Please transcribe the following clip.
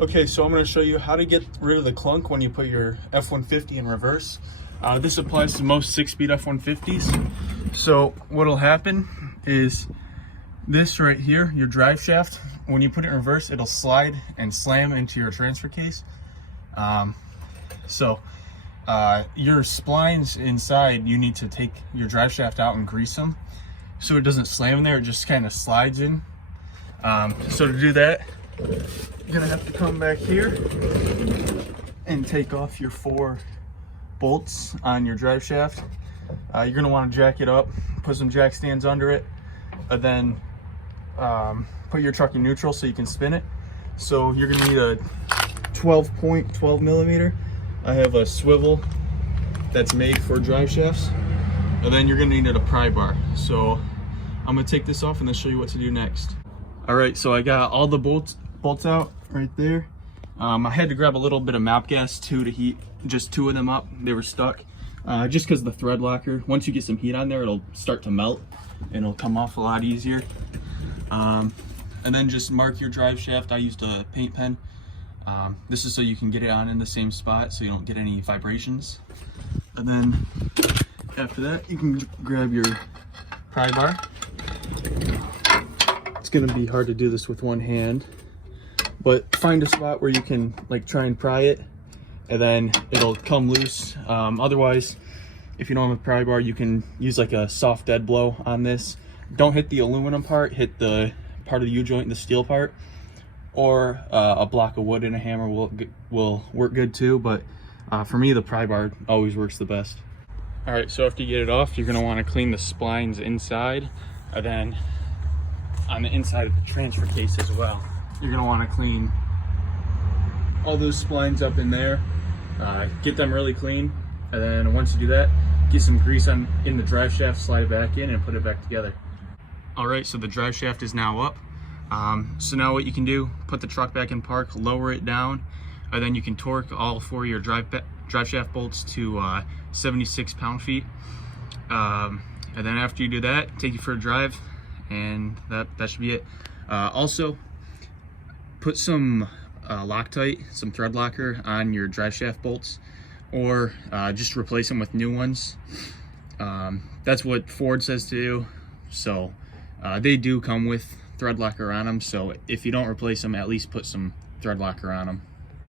Okay, so I'm going to show you how to get rid of the clunk when you put your F150 in reverse. This applies to most 6-speed F150s. So what'll happen is this right here, your drive shaft, when you put it in reverse, it'll slide and slam into your transfer case. Your splines inside, you need to take your drive shaft out and grease them so it doesn't slam in there, it just kind of slides in. So to do that, you're gonna have to come back here and take off your 4 bolts on your drive shaft. You're gonna want to jack it up, put some jack stands under it, and then put your truck in neutral so you can spin it. So you're gonna need a 12 millimeter. I have a swivel that's made for drive shafts, and then you're gonna need a pry bar. So I'm gonna take this off and then show you what to do next. All right, so I got all the bolts out right there. I had to grab a little bit of map gas too to heat just 2 of them up. They were stuck just because the thread locker, once you get some heat on there, it'll start to melt and it'll come off a lot easier. And then just mark your drive shaft. I used a paint pen. This is so you can get it on in the same spot so you don't get any vibrations. And then after that, you can grab your pry bar. It's gonna be hard to do this with one hand, but find a spot where you can like try and pry it, and then it'll come loose. Otherwise, if you don't have a pry bar, you can use like a soft dead blow on this. Don't hit the aluminum part, hit the part of the U-joint and the steel part, or a block of wood and a hammer will work good too, but for me the pry bar always works the best. All right, so after you get it off, you're gonna wanna clean the splines inside, and then on the inside of the transfer case as well. You're gonna wanna clean all those splines up in there, get them really clean, and then once you do that, get some grease in the drive shaft, slide it back in and put it back together. All right, so the drive shaft is now up. So now what you can do, put the truck back in park, lower it down, and then you can torque all 4 of your drive shaft bolts to 76 pound-feet. And then after you do that, take it for a drive, and that should be it. Also, put some Loctite, some thread locker on your drive shaft bolts, or just replace them with new ones. That's what Ford says to do. So they do come with thread locker on them, so if you don't replace them, at least put some thread locker on them.